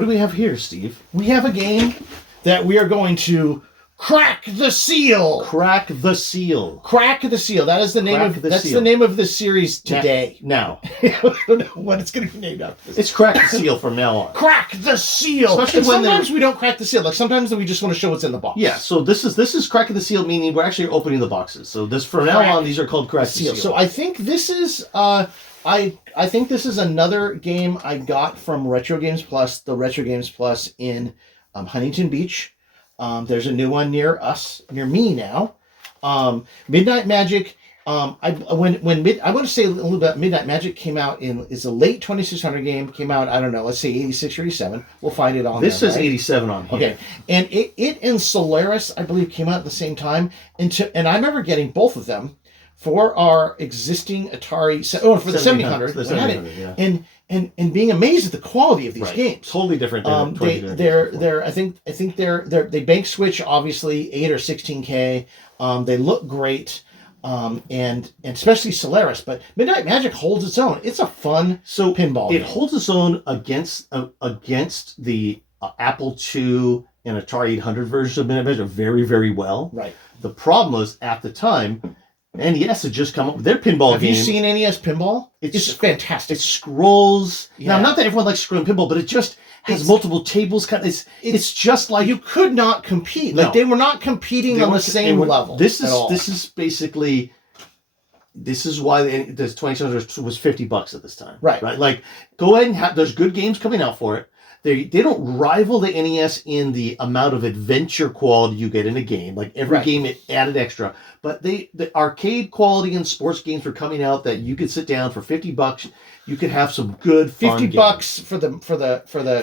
what do we have here, Steve? We have a game that we are going to crack the seal. Crack the seal. Crack the seal. That is the name of the name of the series today. Now. I don't know what it's going to be named after. It's Crack the Seal from now on. Crack the seal. Especially when sometimes we don't crack the seal. Like sometimes we just want to show what's in the box. Yeah. So this is cracking the seal, meaning we're actually opening the boxes. So this from now on, these are called Crack the Seal. So I think this is I think this is another game I got from Retro Games Plus. The Retro Games Plus in Huntington Beach. There's a new one near me now. Midnight Magic. I want to say a little bit. Midnight Magic came out is a late 2600 game. Came out, I don't know. Let's say 86 or 87. We'll find it on. This says 87 on here. Okay, and it and Solaris, I believe, came out at the same time. And I remember getting both of them for our existing Atari. For the 700. Yeah. And being amazed at the quality of these games. Totally different. They're I think they bank switch obviously 8 or 16K. They look great. And especially Solaris, but Midnight Magic holds its own. It's a fun pinball game. It holds its own against the Apple II and Atari 800 versions of Midnight Magic very, very well. Right. The problem was at the time, NES had just come up with their pinball game. Have you seen NES pinball? It's fantastic. It scrolls. Yeah. Now, not that everyone likes scrolling pinball, but it just has multiple tables. It's just like you could not compete. No. Like they were not competing on the same level. This is basically. This is why the 2700 was $50 at this time. Right. Like, go ahead and there's good games coming out for it. They don't rival the NES in the amount of adventure quality you get in a game. Like every game, it added extra. But the arcade quality and sports games were coming out that you could sit down for $50. You could have some good fun $50 for the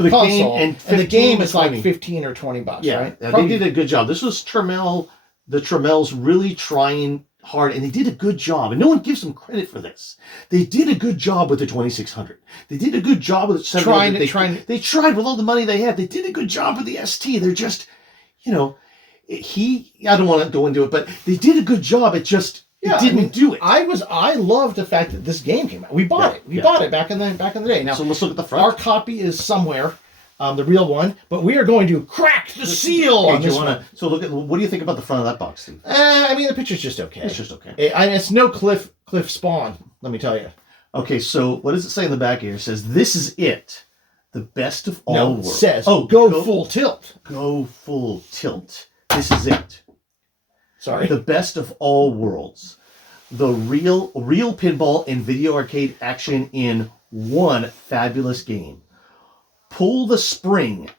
console, game, and the game is like $15 or $20. Yeah, right? They did a good job. This was Trammell. The Trammell's really trying hard, and they did a good job, and no one gives them credit for this. They did a good job with the 2600. They did a good job with the 700. They tried with all the money they had. They did a good job with the ST. They're just, I don't want to go into it, but they did a good job. It just didn't do it. I loved the fact that this game came out. We bought it. We bought it back in the day. Now, so let's look at the front. Our copy is somewhere. The real one, but we are going to crack the seal on this one. So what do you think about the front of that box, Steve? I mean, the picture's just okay. It's just okay. It's no Cliff Spawn, let me tell you. Okay, so what does it say in the back here? It says, "This is it, the best of all worlds." It says, go full tilt. Go full tilt. This is it. Sorry. The best of all worlds. The real pinball and video arcade action in one fabulous game. Pull the spring.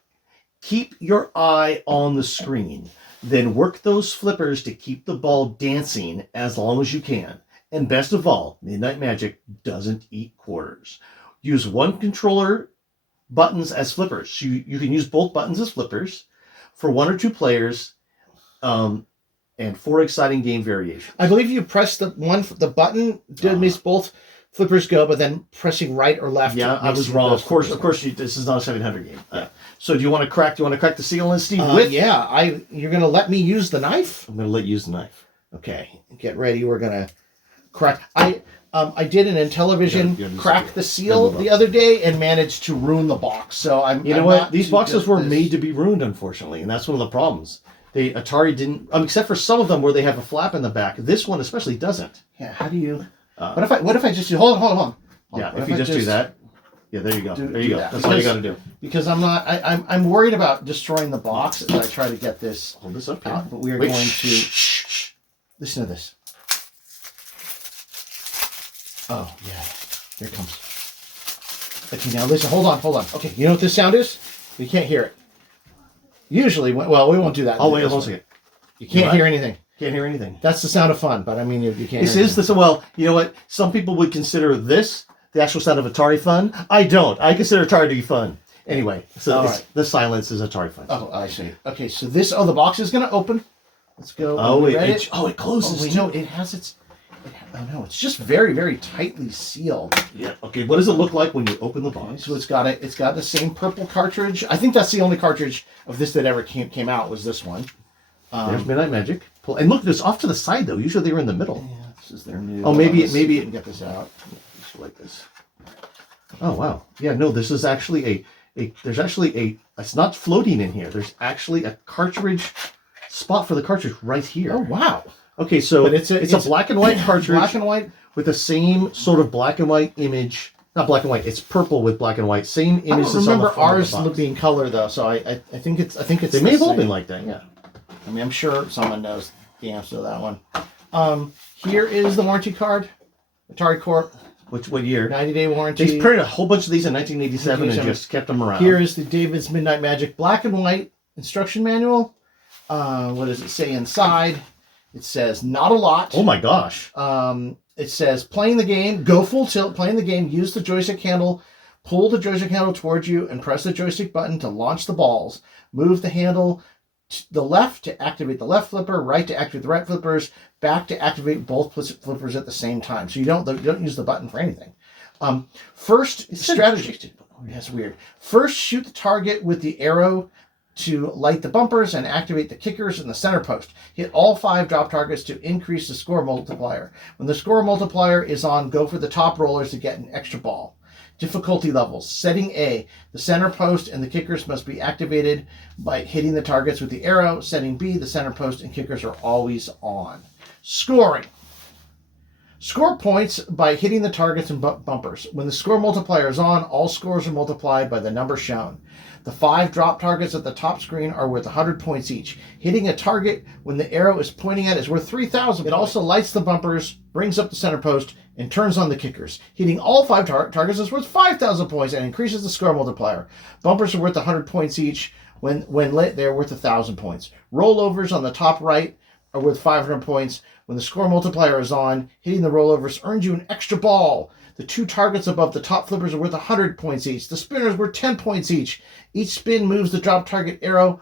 Keep your eye on the screen. Then work those flippers to keep the ball dancing as long as you can. And best of all, Midnight Magic doesn't eat quarters. Use one controller buttons as flippers. You can use both buttons as flippers for 1 or 2 players, and 4 exciting game variations. I believe you press the button makes both flippers go, but then pressing right or left. Yeah, I was wrong. Of course, this is not a 700 game. So do you want to crack the seal in, Steve? You're going to let me use the knife? I'm going to let you use the knife. Okay, get ready. We're going to crack. I did an Intellivision crack the seal the other day and managed to ruin the box. So these boxes were made to be ruined, unfortunately, and that's one of the problems. Atari didn't, except for some of them where they have a flap in the back. This one especially doesn't. Yeah, how do you? What if I just do? Hold on. Yeah, if you just do that. Yeah, there you go. There you go. That's all you got to do. Because I'm worried about destroying the box as I try to get this. Hold this up here. Out, but we are going to listen to this. Oh yeah, here it comes. Okay, now listen. Hold on. Okay, you know what this sound is? We can't hear it. Usually, we won't do that. Oh wait, hold on a second. You can't hear anything. Can't hear anything. That's the sound of fun, but I mean, you can't. This is this. Well, you know what? Some people would consider this the actual sound of Atari fun. I don't. I consider Atari to be fun. Anyway, so the silence is Atari fun. Oh, I see. Okay, so the box is going to open. Let's go. It closes. Oh, wait, no, it has its. It's just very, very tightly sealed. Yeah. Okay. What does it look like when you open the box? So it's got the same purple cartridge. I think that's the only cartridge of this that ever came out was this one. There's Midnight Magic. And look, it's off to the side though. Usually they were in the middle. Yeah, this is their new. Oh, maybe it can get this out. Just like this. Oh wow. Yeah. No, this is actually there's actually it's not floating in here. There's actually a cartridge spot for the cartridge right here. Oh wow. Okay, so But it's a black and white cartridge. Black and white with the same sort of black and white image. Not black and white. It's purple with black and white. Same image. I don't remember ours being color though, so I think it's They may have all been like that. Yeah. I mean, I'm sure someone knows the answer to that one. Here is the warranty card. Atari Corp. What year? 90-day warranty. They printed a whole bunch of these in 1987 and just kept them around. Here is the David's Midnight Magic black and white instruction manual. What does it say inside? It says not a lot. Oh my gosh. It says playing the game, go full tilt, playing the game, use the joystick handle, pull the joystick handle towards you and press the joystick button to launch the balls. Move the handle to the left to activate the left flipper, right to activate the right flippers, back to activate both flippers at the same time. So you don't use the button for anything. First strategy. That's weird. First, shoot the target with the arrow to light the bumpers and activate the kickers in the center post. Hit all 5 drop targets to increase the score multiplier. When the score multiplier is on, go for the top rollers to get an extra ball. Difficulty levels. Setting A. The center post and the kickers must be activated by hitting the targets with the arrow. Setting B. The center post and kickers are always on. Scoring. Score points by hitting the targets and bumpers. When the score multiplier is on, all scores are multiplied by the number shown. The 5 drop targets at the top screen are worth 100 points each. Hitting a target when the arrow is pointing at is worth 3,000. It also lights the bumpers, brings up the center post, and turns on the kickers. Hitting all 5 targets is worth 5,000 points and increases the score multiplier. Bumpers are worth 100 points each. When lit, they're worth 1,000 points. Rollovers on the top right are worth 500 points. When the score multiplier is on, hitting the rollovers earns you an extra ball. The 2 targets above the top flippers are worth 100 points each. The spinners were 10 points each. Each spin moves the drop target arrow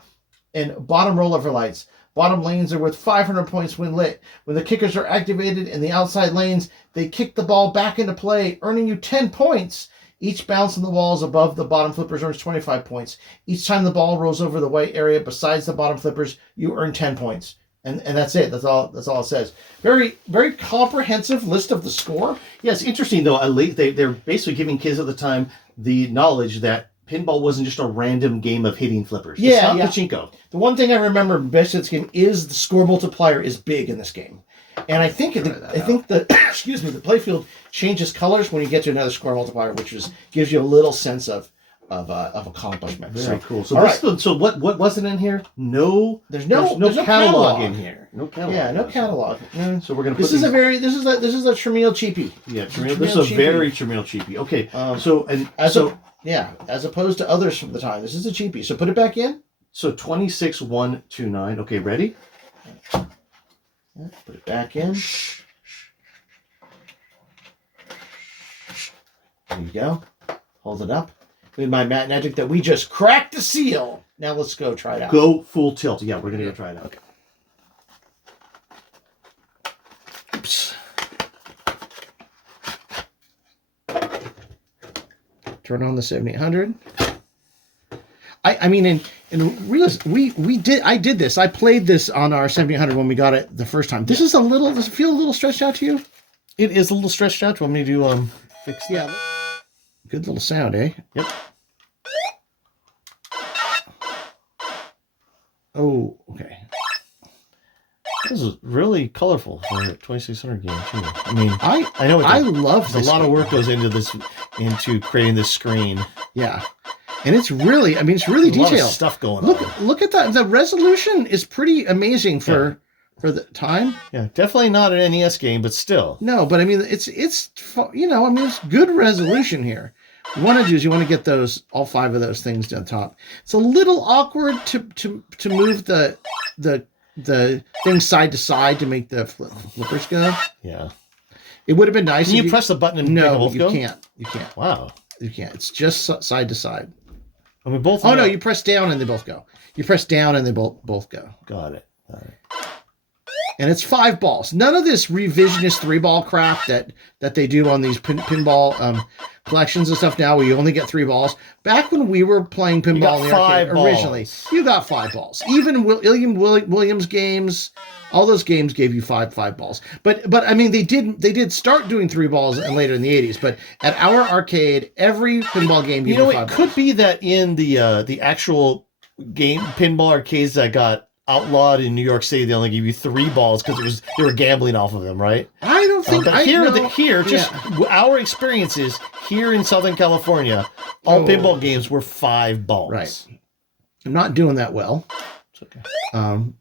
and bottom rollover lights. Bottom lanes are worth 500 points when lit. When the kickers are activated in the outside lanes, they kick the ball back into play, earning you 10 points. Each bounce on the walls above the bottom flippers earns 25 points. Each time the ball rolls over the white area besides the bottom flippers, you earn 10 points. And that's it. That's all it says. Very, very comprehensive list of the score. Yeah, it's interesting though. They're basically giving kids at the time the knowledge that pinball wasn't just a random game of hitting flippers. Yeah, it's not pachinko. The one thing I remember best in this game is the score multiplier is big in this game. And I think the the playfield changes colors when you get to another score multiplier, which gives you a little sense of accomplishment. Very cool. So what wasn't in here? There's no catalog in here. No catalog. Yeah, no catalog. So we're gonna. This is a Tramiel cheapie. Yeah, this is a very Tramiel cheapie. Okay. As opposed to others from the time, this is a cheapie. So put it back in. So 26129. Okay, ready? Put it back in. There you go. Hold it up. With my magic that we just cracked the seal. Now let's go try it out. Go full tilt. Yeah, we're going to go try it out. Okay. Oops. Turn on the 7800. I mean, in real, I did this. I played this on our 7800 when we got it the first time. Does it feel a little stretched out to you? It is a little stretched out. Do you want me to fix that? Yeah. Good little sound, eh? Yep. Oh, okay. This is really colorful for a 2600 game too. I mean, I know I love this. A lot of work goes into creating this screen. Yeah, and it's really detailed. A lot of stuff going on. Look at that. The resolution is pretty amazing for the time. Yeah, definitely not an NES game, but still. No, but I mean, it's it's good resolution here. What you want to do is you want to get all 5 of those things to the top. It's a little awkward to move the thing side to side to make the flippers go. Yeah. It would have been nice. Can you press the button and make them both go? Can't. You can't. Wow. You can't. It's just side to side. I mean, both. Oh no! You press down and they both go. You press down and they both go. Got it. and it's 5 balls. None of this revisionist 3-ball crap that they do on these pinball collections and stuff now, where you only get 3 balls. Back when we were playing pinball in the arcade originally, you got 5 balls. Even Williams games, all those games gave you 5 balls. But I mean, they did start doing 3 balls and later in the 80s. But at our arcade, every pinball game gave you 5 balls. It could be that in the actual game pinball arcades that got outlawed in New York City, they only gave you 3 balls because they were gambling off of them, right? I don't think our experiences here in Southern California, all pinball games were 5 balls. Right. I'm not doing that well. It's okay.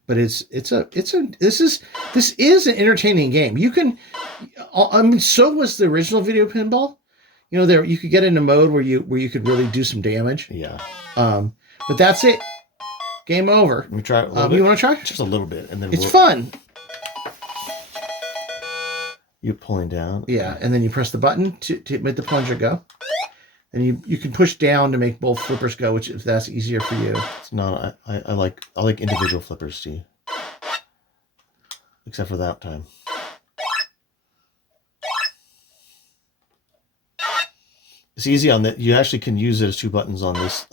But this is an entertaining game. You can, I mean, so was the original video pinball. You know, you could get in a mode where you could really do some damage. Yeah. But that's it. Game over. Let me try it a little bit. You want to try? Just a little bit, and then it's fun. You're pulling down. Yeah, and then you press the button to make the plunger go. And you can push down to make both flippers go, which if that's easier for you. It's not. I like individual flippers, Steve. Except for that time. It's easy on that. You actually can use it as 2 buttons on this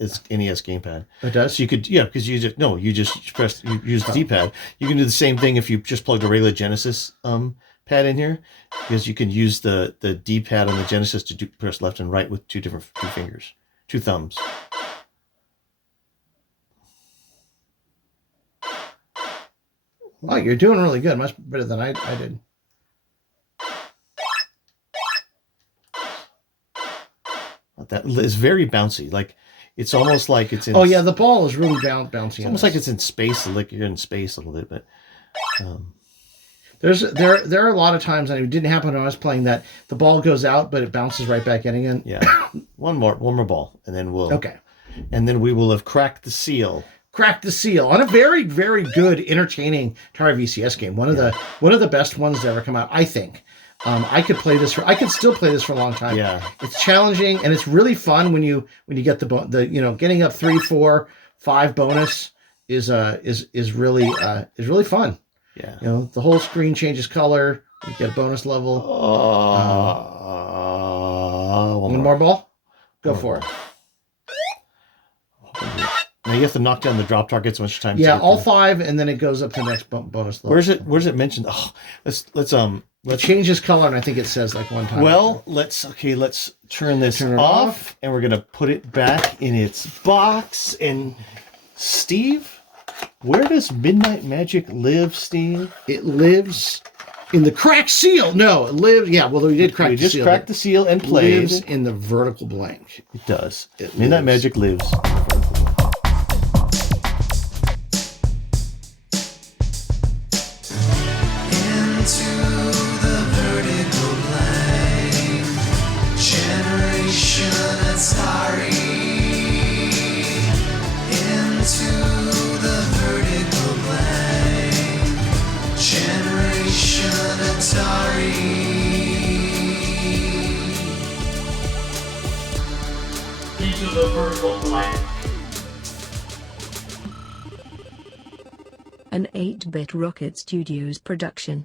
it's NES gamepad. It does? So you could, because you use the D-pad. You can do the same thing if you just plugged a regular Genesis pad in here, because you can use the D-pad on the Genesis to press left and right with 2 fingers, 2 thumbs. Wow, you're doing really good. Much better than I did. That is very bouncy. Like, it's almost like it's in... Oh, yeah, the ball is really bouncy. It's almost like it's in space, like you're in space a little bit, but... There are a lot of times, and it didn't happen when I was playing, that the ball goes out, but it bounces right back in again. Yeah. One more ball, and then we'll... Okay. And then we will have cracked the seal. Cracked the seal on a very, very good, entertaining Atari VCS game. One of the best ones to ever come out, I think. I could still play this for a long time. Yeah, it's challenging and it's really fun when you get the getting up 3, 4, 5 bonus is really fun. Yeah, the whole screen changes color. You get a bonus level. One more ball. Go for it. Now you have to knock down the drop targets much time. Yeah, all 5, and then it goes up to the next bonus level. Where's it mentioned? Oh, let's change this color, and I think it says like one time. Well, let's turn this off, and we're gonna put it back in its box. And Steve, where does Midnight Magic live, Steve? It lives in the cracked seal. No, it lives. Yeah, well, we did crack the seal. We just cracked the seal and played. It lives in the vertical blank. It does. Midnight Magic lives. Into the vertical blank. An 8-Bit Rocket Studios production.